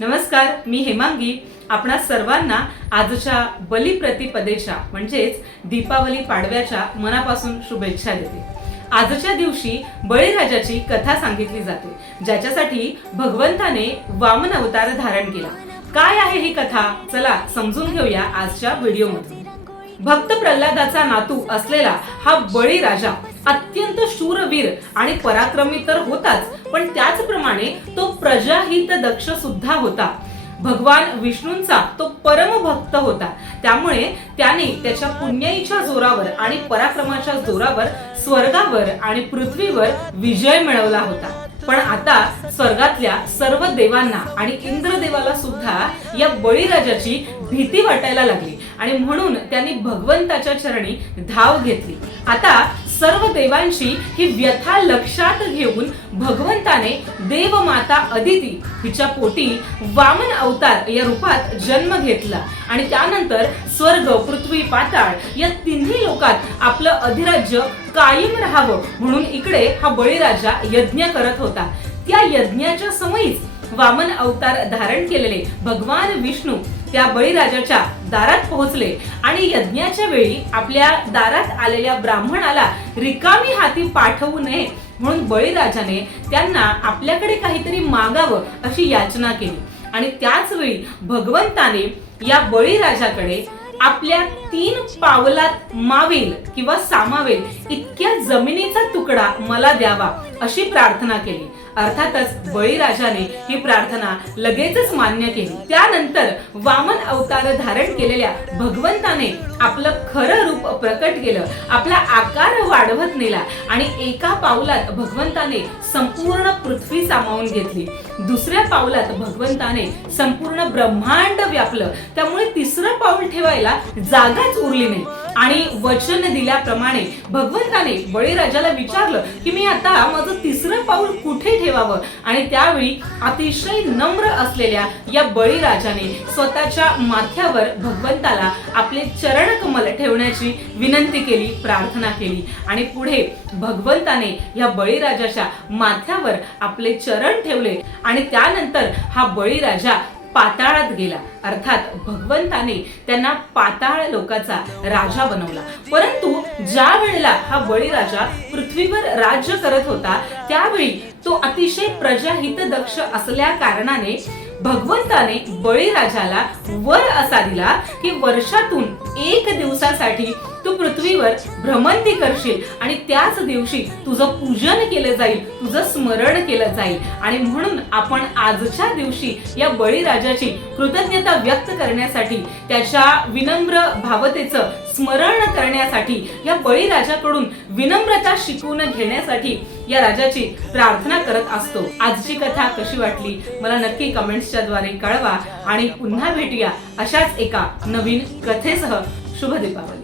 नमस्कार मी हेमांगी. आपणा सर्वांना आजच्या बलिप्रतिपदेच्या म्हणजेच दीपावली पाडव्याच्या मनापासून शुभेच्छा देते. आजच्या दिवशी बळीराजाची कथा सांगितली जाते ज्याच्यासाठी भगवंताने वामन अवतार धारण केला. काय आहे ही कथा? चला समजून घेऊया आजच्या व्हिडिओमध्ये भक्त प्रल्हादाचा नातू असलेला हा बळीराजा अत्यंत शूरवीर आणि पराक्रमी तर होताच पण त्याच त्याचप्रमाणे तो प्रजाहित दक्ष सुद्धा होता. भगवान विष्णूंचा तो परमभक्त होता. त्यामुळे त्याने त्याच्या पुण्याईच्या जोरावर आणि पराक्रमाच्या जोरावर स्वर्गावर आणि पृथ्वीवर विजय मिळवला होता. पण आता स्वर्गातल्या सर्व देवांना आणि इंद्रदेवाला सुद्धा या बळीराजाची भीती वाटायला लागली आणि म्हणून त्यांनी भगवंताच्या चरणी धाव घेतली. आता सर्व देवांची ही व्यथा लक्षात घेऊन भगवंताने देवमाता अदिती हिच्या पोटी वामन अवतार या रूपात जन्म घेतला. आणि त्यानंतर स्वर्ग पृथ्वी पाताळ या तिन्ही लोकात आपलं अधिराज्य कायम राहावं म्हणून इकडे हा बळीराजा यज्ञ करत होता. त्या यज्ञाच्या समयीच वामन अवतार धारण केलेले भगवान विष्णू त्या बळीराजाच्या दारात पोहोचले. आणि यज्ञाच्या वेळी आपल्या दारात आलेल्या ब्राह्मणाला रिकामी हाती पाठवू नये म्हणून बळीराजाने त्यांना आपल्याकडे काहीतरी मागावं अशी याचना केली. आणि त्याच वेळी भगवंताने या बळीराजाकडे आपल्या तीन पावलात मावेल किंवा सामावेल इतक्या जमिनीचा तुकडा मला द्यावा. अशी प्रार्थना केली. अर्थातच बळीराजाने ही प्रार्थना लगेचच मान्य केली. त्यानंतर वामन अवतार धारण केलेल्या भगवंताने आपलं खरं रूप प्रकट केलं. आपला आकार वाढवत नेला आणि एका पावलात भगवंताने संपूर्ण पृथ्वी सामावून घेतली. दुसऱ्या पावलात भगवंताने संपूर्ण ब्रह्मांड व्यापलं. त्यामुळे तिसरं पाऊल ठेवायला जागाच उरली नाही. आणि वचन दिल्याप्रमाणे भगवंताने बळीराजाला विचारलं की मी आता माझं तिसरं पाऊल कुठे ठेवावं? आणि त्यावेळी अतिशय नम्र असलेल्या या बळीराजाने स्वतःच्या माथ्यावर भगवंताला आपले चरण कमल ठेवण्याची विनंती केली प्रार्थना केली. आणि पुढे भगवंताने या बळीराजाच्या माथ्यावर आपले चरण ठेवले. आणि त्यानंतर हा बळीराजा पाताळात गेला. अर्थात भगवंताने त्यांना पाताळ लोकाचा राजा बनवला. परंतु ज्या वेळेला हा बळीराजा पृथ्वीवर राज्य करत होता त्यावेळी तो अतिशय प्रजाहित दक्ष असल्या कारणाने भगवंताने बळीराजाला वर असा दिला की वर्षातून एक दिवसासाठी तू पृथ्वीवर भ्रमंती करशील आणि त्याच दिवशी तुझं पूजन केलं जाईल तुझं स्मरण केलं जाईल. आणि म्हणून आपण आजच्या दिवशी या बळीराजाची कृतज्ञता व्यक्त करण्यासाठी त्याच्या विनम्र भावतेचं स्मरण करण्यासाठी या बळीराजाकडून विनम्रता शिकवून घेण्यासाठी या राजाची प्रार्थना करत असतो. आजची कथा कशी वाटली? मला नक्की कमेंट्सच्या द्वारे कळवा आणि पुन्हा भेटूया अशाच एका नवीन कथेसह. शुभ दीपावली.